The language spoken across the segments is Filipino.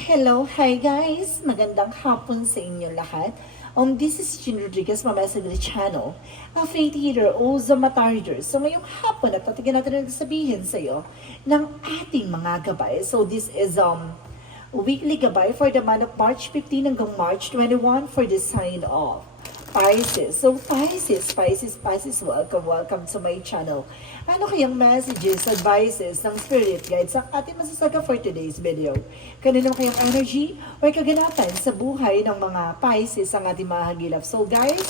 Hello, hi guys! Magandang hapon sa inyo lahat. This is Jean Rodriguez, Mama sa channel, a faith healer o Zamatarger. So ngayong hapon at tatigyan natin ang sabihin sa iyo ng ating mga gabay. So this is weekly gabay for the month of March 15 hanggang March 21 for the sign of Pisces. So Pisces, welcome to my channel. Ano kayang messages, advices ng spirit guides ang ating masasaga for today's video? Kanino kayang energy o kaganapan sa buhay ng mga Pisces ang ating mahagilap? So guys,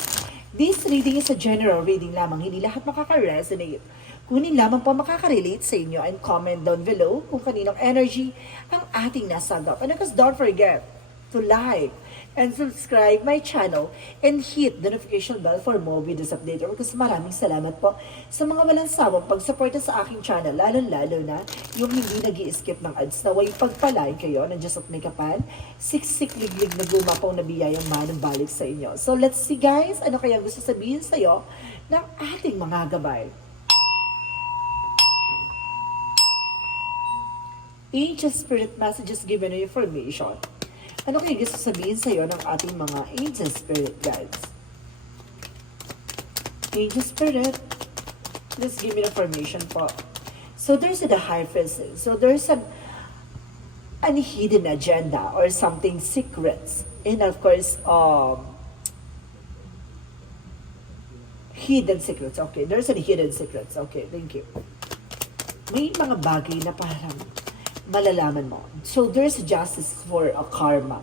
this reading is a general reading lamang. Hindi lahat makaka-resonate. Kunin lamang po makaka-relate sa inyo and comment down below kung kaninong energy ang ating nasagap. And of course, don't forget to like and subscribe my channel and hit the notification bell for more videos update. Kasi maraming salamat po sa mga walang sawang pagsuporta sa aking channel, lalo na yung hindi nag-i-skip ng ads. Naway pagpalain kayo ng Diyos at may kapal, siksik liglig na gumapaw na biyayang manong balik sa inyo. So let's see guys, ano kaya gusto sabihin sa iyo ng ating mga gabay. Angel Spirit Messages given information. Ano kaya gusto sabihin sa iyo ng ating mga Angel Spirit guides? Angel Spirit, please give me information po. So there's the High Priestess. So there's an hidden agenda or something secrets. And of course, hidden secrets. Okay, there's a hidden secrets. Okay, thank you. May mga bagay na parang malalaman mo. So, there's justice for a karma.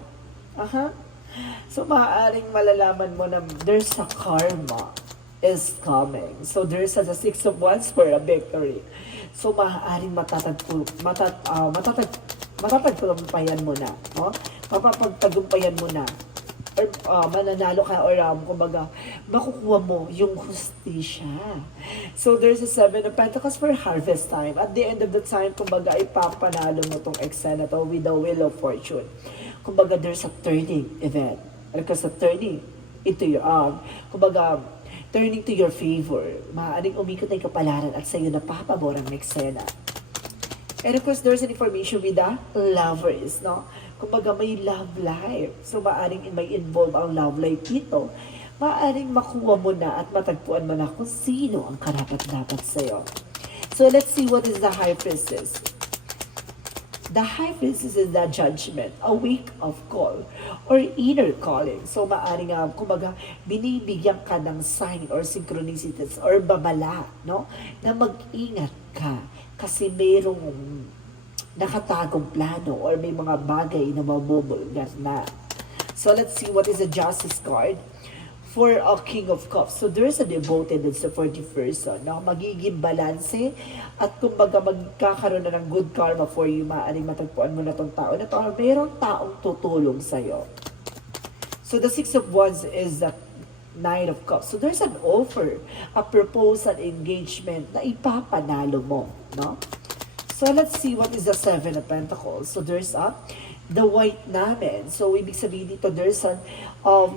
So, maaaring malalaman mo na there's a karma is coming. So, there's a Six of Wands for a victory. So, maaaring matatagpumpayan mo na. No? Mapapagtagumpayan mo na. Or mananalo ka or kumbaga makukuha mo yung hustisya. So there's a Seven of Pentacles for harvest time. At the end of the time, kumbaga ipapanalo mo tong eksena to with the Wheel of Fortune. Kumbaga there's a turning event. Because a turning into your kumbaga turning to your favor. Maaaring umikot na yung kapalaran at sa'yo napapabor ang eksena. And of course, there's an information with the lovers, no? Kumbaga may love life. So, maaaring may involve ang love life dito. Maaaring makuha mo na at matagpuan mo na kung sino ang karapat-dapat sa'yo. So, let's see what is the High Priestess. The High Priestess is the judgment, a wake of call, or inner calling. So, maaaring, kumbaga, binibigyan ka ng sign or synchronicities or babala, no? Na mag-ingat ka kasi mayroong nakatagong plano or may mga bagay na mabubulgar na. So, let's see what is the Justice card for a King of Cups. So, there's a devoted and supportive person na magiging balanse at kumbaga magkakaroon na ng good karma for you. Maaaring matagpuan mo na tong tao na to or mayroong taong tutulong sa'yo. So, the Six of Wands is the Nine of Cups. So, there's an offer, a proposal, engagement na ipapanalo mo, no? So, let's see what is the Seven of Pentacles. So, there's the White Namen. So, ibig sabihin dito, there's a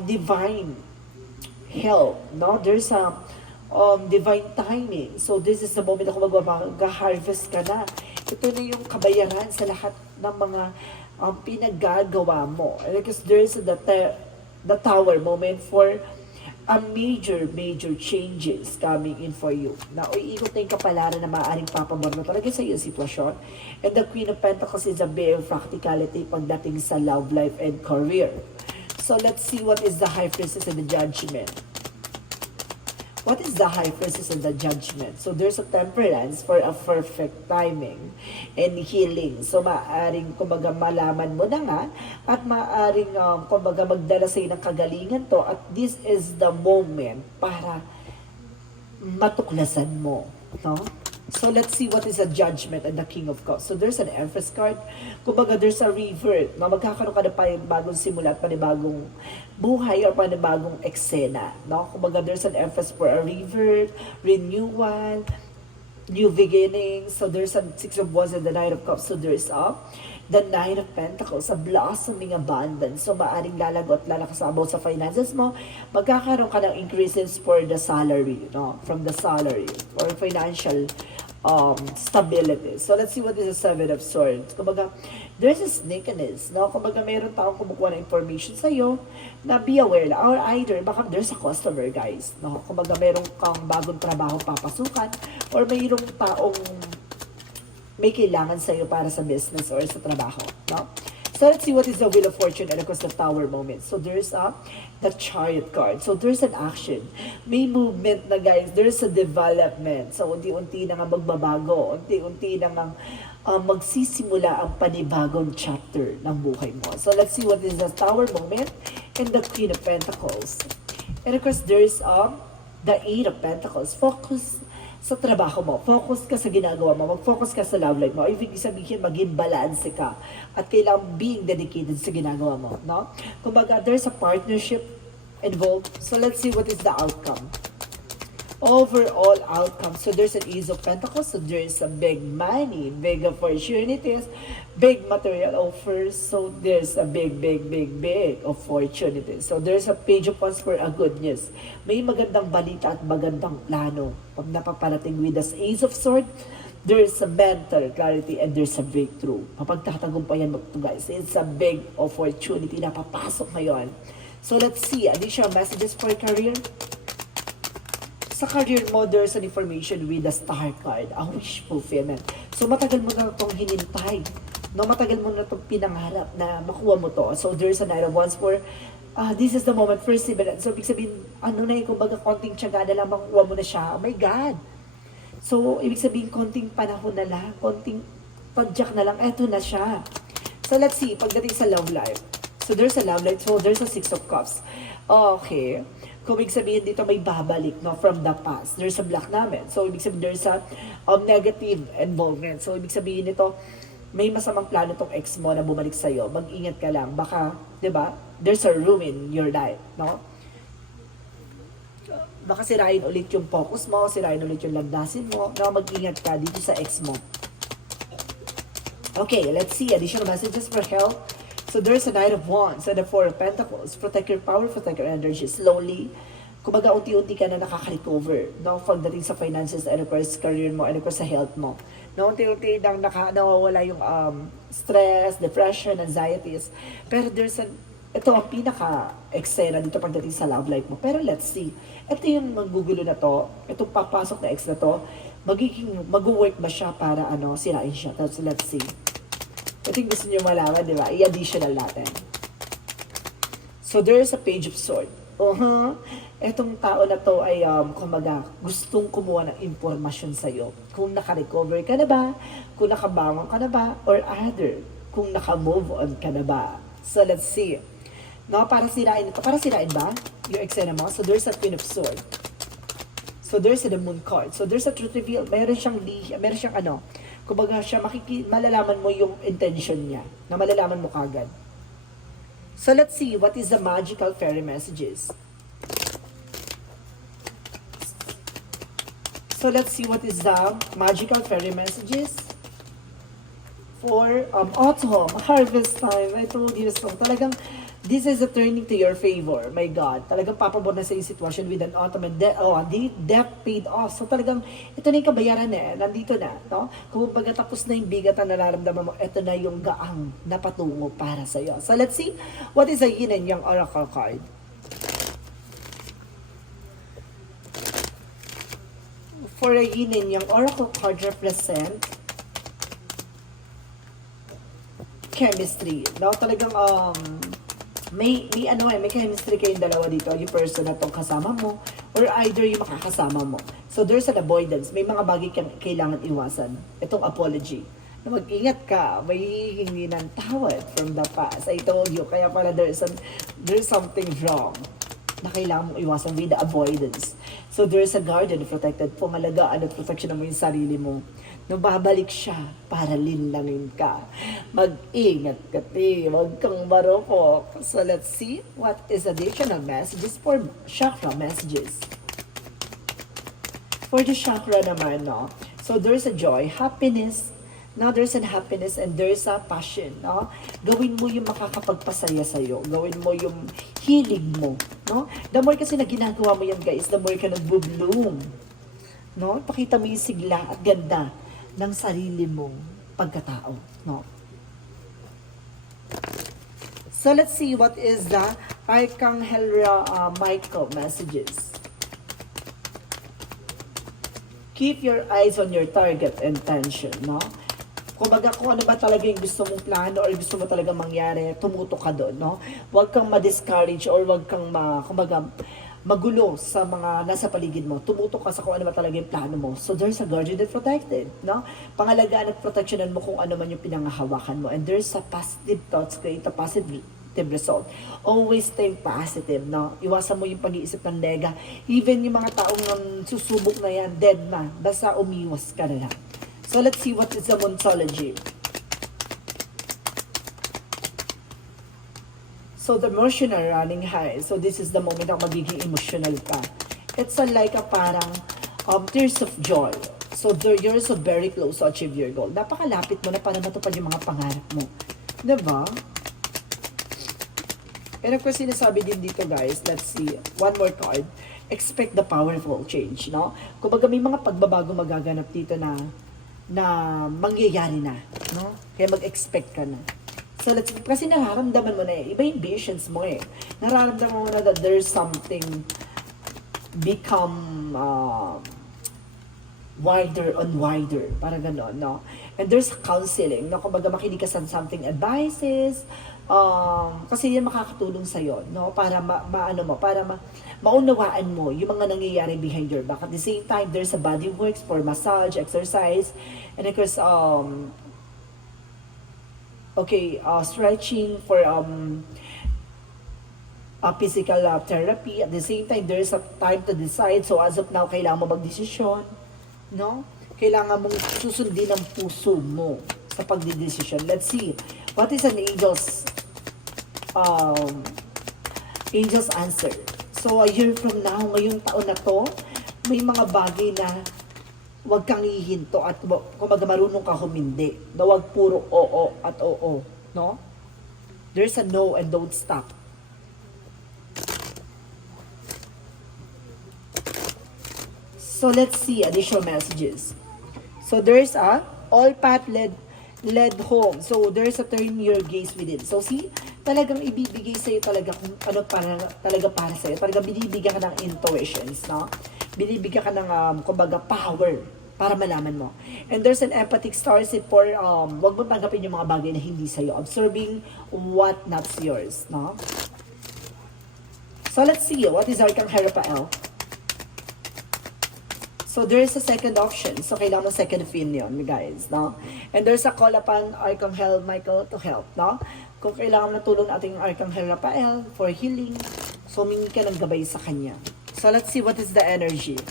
divine help, no? There's a divine timing. So, this is the moment na kung mag-harvest ka na. Ito na yung kabayaran sa lahat ng mga pinaggagawa mo. Because there's the Tower moment for a major changes coming in for you. Na iikot na yung kapalaran na maaaring papamor na talaga sa iyong sitwasyon. And the Queen of Pentacles is a bear of practicality pagdating sa love life and career. So let's see what is the High Priestess and the Judgment. What is the High Priestess and the Judgment? So there's a temperance for a perfect timing and healing. So maaaring kumbaga malaman mo na nga at maaaring kumbaga magdala sa ng kagalingan to at this is the moment para matuklasan mo, no? So let's see what is a Judgment and the King of Cups. So there's an Empress card. Kumbaga there's a revert. No? Magkakaroon ka na panibagong simula at panibagong buhay or panibagong eksena. No? Kumbaga there's an Empress for a revert, renewal, new beginning. So there's a Six of Wands and the Nine of Cups. So there's the Nine of Pentacles, a blossoming abundance. So maaring lalago at lalakas about sa finances mo. Magkakaroon ka ng increases for the salary, no? From the salary or financial stability. So let's see what is the Seven of Swords. Kumbaga, there's a sneakiness, no? Kumbaga, mayroon taong kumukuha ng information sa'yo na be aware na. Or either, baka there's a customer, guys, no? Kumbaga, mayroon kang bagong trabaho papasukan or mayroong taong may kailangan sa'yo para sa business or sa trabaho, no? So let's see what is the Wheel of Fortune and of course the Tower moment. So there's the Chariot card. So there's an action. May movement na, guys. There's a development. So unti-unti na nga magbabago. Unti-unti na nga magsisimula ang panibagong chapter ng buhay mo. So let's see what is the Tower moment and the Queen of Pentacles. And of course there's the Eight of Pentacles. Focus sa trabaho mo. Focus ka sa ginagawa mo. Mag-focus ka sa love life mo. Ibig sabihin, maging balance ka. At kailangan being dedicated sa ginagawa mo. No? Kumbaga, there's a partnership involved. So, let's see what is the outcome. Overall outcome. So, there's an Ace of Pentacles. So, there's a big money, big opportunities, big material offers. So, there's a big opportunities. So, there's a Page of Wands for a good news. May magandang balita at magandang plano. Pag napaparating with the Ace of Swords, there's a mental clarity and there's a breakthrough. Mapagtatagumpayan mo ito, guys. It's a big opportunity na papasok ngayon. So, let's see. Additional messages for career. Sa career mo, there's an information with the Star card, a wish fulfillment. So, matagal mo na itong hinintay. No, matagal mo na itong pinangarap na makuha mo to. So, there's a Knight of Wands for, this is the moment, first evidence. So, ibig sabihin, ano na yung kumbaga konting tiyaga na lang makuha mo na siya. Oh my God! So, ibig sabihin, konting panahon na lang, konting padyak na lang, eto na siya. So, let's see, pagdating sa love life. So, there's a love life. So, there's a Six of Cups. Okay. Kung ibig sabihin dito may babalik, no, from the past. There's a black namin. So, ibig sabihin there's a negative involvement. So, ibig sabihin nito, may masamang plano tong ex mo na bumalik sa'yo. Mag-ingat ka lang. Baka, di ba, there's a ruin in your life, no? Baka sirain ulit yung focus mo, sirain ulit yung landasin mo, no? Mag-ingat ka dito sa ex mo. Okay, let's see. Additional messages for health. So there's a Knight of Wands and the Four of Pentacles. Protect your power, protect your energy. Slowly, kumbaga unti-unti ka na nakaka-recover. No? Pagdating sa finances, and of course, career mo, and of course, sa health mo. No? Unti-unti nang nawawala yung stress, depression, anxieties. Pero ito ang pinaka-eksena dito pagdating sa love life mo. Pero let's see. Ito yung magugulo na to. Itong papasok na ex na to. Mag-work ba siya para sirain siya? So let's see. Ito yung gusto nyo malaman, di ba? I-additional natin. So, there is a Page of Swords. Etong tao na to ay, kumaga, gustong kumuha ng impormasyon sa'yo. Kung naka-recover ka na ba? Kung nakabangon ka na ba? Or other, kung naka-move on ka na ba? So, let's see. No, para sirain ba? Yung eksena mo? So, there's a Queen of Swords. So, there's the Moon card. So, there's a truth reveal. Meron siyang kumbaga siya, malalaman mo yung intention niya, na malalaman mo kagad. So, let's see, what is the magical fairy messages? So, let's see what is the magical fairy messages for autumn, harvest time. I told you so. Talagang, this is a turning to your favor. My God. Talagang papabor na sa yung sitwasyon with an autumn and debt paid off. So talagang, ito na yung kabayaran nandito na. No? Kung pagkatapos na yung bigat ang nararamdaman mo, ito na yung gaang napatungo para sa iyo. So let's see, what is a yin and yang oracle card? For a yin and yang oracle card represent chemistry. No? Talagang, may chemistry kayong dalawa dito, yung person na tong kasama mo, or either yung makakasama mo. So, there's an avoidance. May mga bagay kang kailangan iwasan. Itong apology. Na mag-ingat ka, may hihingi ng tawad from the past. I told you, kaya pala there's something wrong na kailangan mong iwasan with the avoidance. So, there's a guardian protected. Pumalagaan at protection mo yung sarili mo. Nung babalik siya para linlangin ka. Mag-ingat ka, huwag kang marupok. So let's see what is additional messages for chakra messages. For the chakra naman, no? So there's a joy, happiness. Now there's a happiness and there's a passion, no? Gawin mo yung makakapagpasaya sa'yo. Gawin mo yung hilig mo, no? The more kasi na ginagawa mo yan, guys, the more ka nag-bloom. no? Pakita mo yung sigla at ganda ng sarili mong pagkatao, no? So let's see what is the Archangel Michael messages. Keep your eyes on your target and tension, no? Kumbaga kung ano ba talaga yung gusto mong plano or gusto mo talaga mangyari, tumutok ka doon, no? Huwag kang ma-discourage or huwag kang kumbaga, magulo sa mga nasa paligid mo. Tumutok ka sa kung ano ba talaga yung plano mo. So there's a guardian that protected, no? Pangalagaan at proteksyonan mo kung ano man yung pinangahawakan mo. And there's a positive thoughts, create a positive result. Always stay positive, no? Iwasan mo yung pag-iisip ng nega. Even yung mga taong susubok na yan, dead na. Basta umiwas ka na lang. So let's see what is the Moonology. So the emotional running high. So this is the moment na magiging emotional ka. It's like a parang tears of joy. So you're so very close to achieve your goal. Napakalapit mo na para matupad yung mga pangarap mo. Diba? And of course, sinasabi din dito guys, let's see, one more card. Expect the powerful change, no? Kumbaga may mga pagbabago magaganap dito na mangyayari na, no? Kaya mag-expect ka na. So, kasi nararamdaman mo na iba yung visions mo Nararamdaman mo na that there's something become wider and wider, para gano'n, no? And there's counseling, no? Kumbaga makinig ka sa something advices, kasi yan makakatulong sa'yo, no? Para maunawaan mo yung mga nangyayari behind your back. At the same time, there's a body works for massage, exercise, and of course, stretching for physical therapy. At the same time, there's a time to decide. So as of now, kailangan mo magdesisyon, no? Kailangan mong susundin ang puso mo sa pagdidesisyon. Let's see. What is an angel's answer? So, a year from now, ngayong taon na to, may mga bagay na huwag kang hihinto at kumbaga marunong ka humindi. Na huwag puro oo at oo. No? There's a no and don't stop. So, let's see additional messages. So, there's a all path led home. So, there's a turn your gaze within. So, see, talagang ibibigay sa'yo talaga kung ano talaga para sa'yo. Talagang binibigyan ka ng intuitions, no? Binibigyan ka ng, kumbaga, power para malaman mo. And there's an empathic starship for, wag mo tanggapin yung mga bagay na hindi sa'yo. Observing what not yours, no? So, let's see. What is Archangel Raphael? So, there's a second option. So, kailangan mo second opinion, guys, no? And there's a call upon Archangel Michael to help, no? Kung kailangan na tulong natin yung Archangel Raphael for healing, so, mingi ka ng gabay sa kanya. So, let's see what is the energy.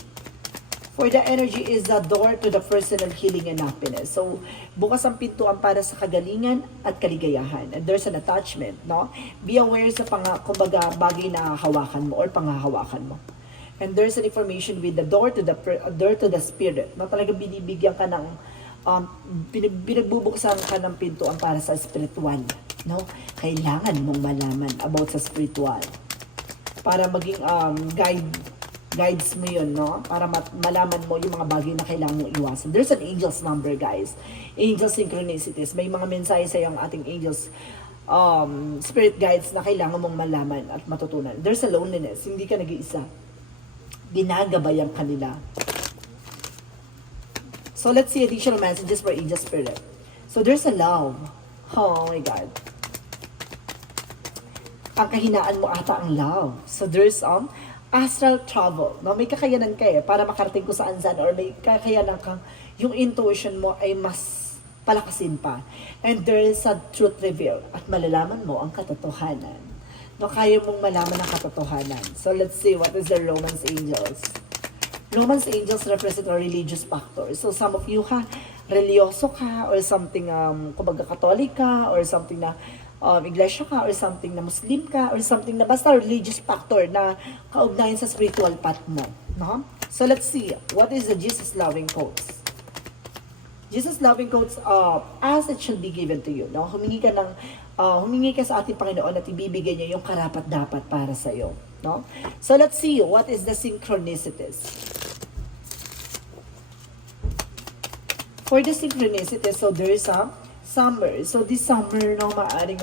For the energy is the door to the personal healing and happiness. So, bukas ang pintuan para sa kagalingan at kaligayahan. And there's an attachment, no? Be aware sa kumbaga, bagay na hawakan mo or panghahawakan mo. And there's an information with the door to the spirit. No, talagang binibigyan ka ng pinagbubuksan ka ng pintuan para sa spiritual. No, kailangan mong malaman about sa spiritual para maging guides mo yun, no? Para malaman mo yung mga bagay na kailangan mong iwasan. There's an angel's number, guys. Angel synchronicities. May mga mensahe sa yung ating angels spirit guides na kailangan mong malaman at matutunan. There's a loneliness. Hindi ka nag-iisa. Ginagabayan kanila. So, let's see additional messages for angel spirit. So, there's a love. Oh my God. Ang kahinaan mo ata ang love. So, there's astral travel. No? May kakayanan ka para makarating ko saan-saan or may kakayanan kang yung intuition mo ay mas palakasin pa. And there's a truth reveal. At malalaman mo ang katotohanan. No, kaya mong malaman ang katotohanan. So, let's see what is the Romance Angels. Romance Angels represent a religious factor. So, some of you religyoso ka, or something, kumbaga Katolik ka, or something na iglesia ka, or something na Muslim ka, or something na basta religious factor na kaugnayan sa spiritual path mo. No? So, let's see. What is the Jesus loving quotes? Jesus loving quotes, as it shall be given to you. No? Humingi ka sa ating Panginoon at ibibigay niya yung karapat-dapat para sa iyo, no? So let's see what is the synchronicities. For the synchronicity, so there is a summer. So this summer, no, maaaring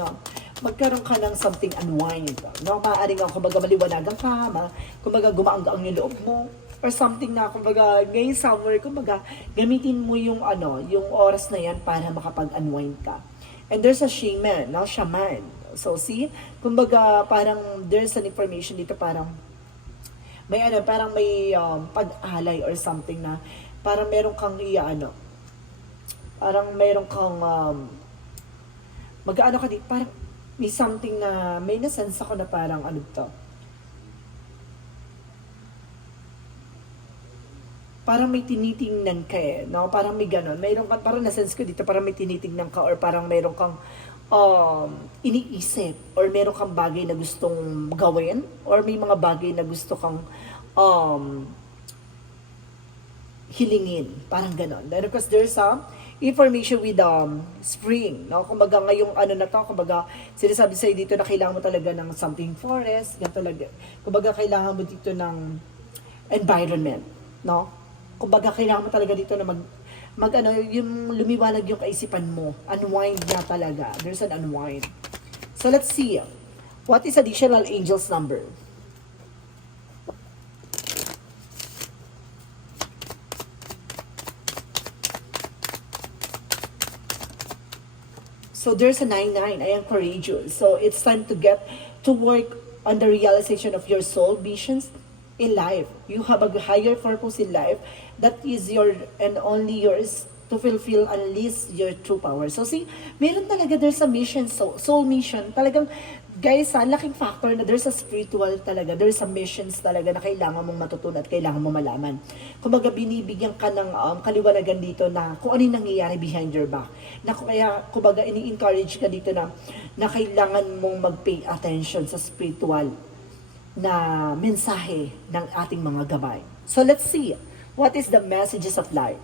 magkaroon ka ng something unwind. No, maaaring kumbaga maliwanagan ka, kumbaga gumaang-gaang yung loob mo, or something na kumbaga ngayong summer, kumbaga gamitin mo yung yung oras na yan para makapag-unwind ka. And there's a shaman, no, shaman. So see, kumbaga parang there's an information dito, parang may parang may pag-alay or something na parang meron kang parang meron kang mag-ano ka dito, parang may something na may nasense ako na parang to, parang may tinitingnan ka no? Parang may ganon. Mayroon kang, parang nasense ko dito, parang may tinitingnan ka or parang mayroon kang iniisip or mayroon kang bagay na gustong gawin or may mga bagay na gusto kang hilingin. Parang ganon. Then of course, there's some information with spring. No? Kumbaga ngayong na to, kumbaga sinasabi sa'yo dito na kailangan mo talaga ng something forest, ganito talaga. Kumbaga kailangan mo dito ng environment. No? Kumbaga, kailangan mo talaga dito na yung lumiwanag yung kaisipan mo. Unwind na talaga. There's an unwind. So, let's see. What is additional angel's number? So, there's a 99. I am courageous. So, it's time to get to work on the realization of your soul visions in life. You have a higher purpose in life that is your and only yours to fulfill, unleash your true power. So see, meron talaga, there's a mission, soul mission. Talagang, guys, laking factor na there's a spiritual talaga, there's a missions talaga na kailangan mong matutunan at kailangan mong malaman. Kumbaga, binibigyan ka ng kaliwanagan dito na kung ano yung nangyayari behind your back. Na kaya, kumbaga, ini-encourage ka dito na kailangan mong mag-pay attention sa spiritual na mensahe ng ating mga gabay. So let's see, what is the messages of life?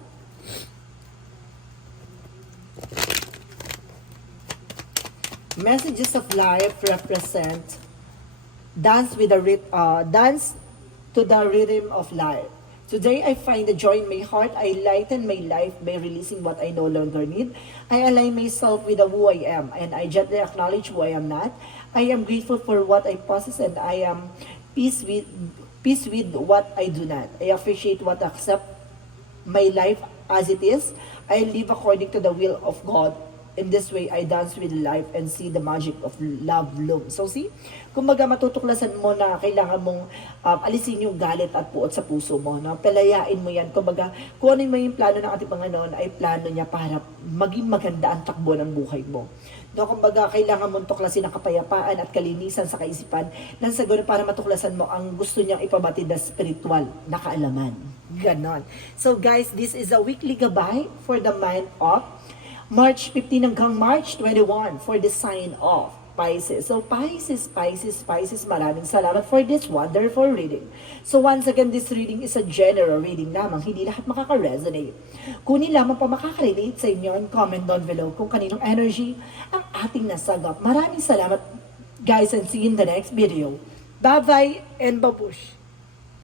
Messages of life represent dance dance to the rhythm of life. Today I find the joy in my heart. I lighten my life by releasing what I no longer need. I align myself with who I am, and I gently acknowledge who I am not. I am grateful for what I possess, and I am peace with what I do not. I appreciate what I accept my life as it is. I live according to the will of God. In this way, I dance with life and see the magic of love bloom. So see, kumbaga matutuklasan mo na kailangan mong alisin yung galit at puot sa puso mo. No? Palayain mo yan. Kumbaga, kung ano yung plano ng ating Panginoon, ay plano niya para maging maganda ang takbo ng buhay mo. No, kumbaga, kailangan mong tuklasin ang kapayapaan at kalinisan sa kaisipan nang sa ganoon para matuklasan mo ang gusto niyang ipabatid na spiritual na kaalaman. Ganon. So guys, this is a weekly gabay for the month of March 15 hanggang March 21 for the sign of Pisces. So Pisces, maraming salamat for this wonderful reading. So once again, this reading is a general reading lamang. Hindi lahat makaka-resonate. Kunin lamang pa makaka-relate sa inyo and comment down below kung kaninong energy ang ating nasagap. Maraming salamat guys and see you in the next video. Bye-bye and babush!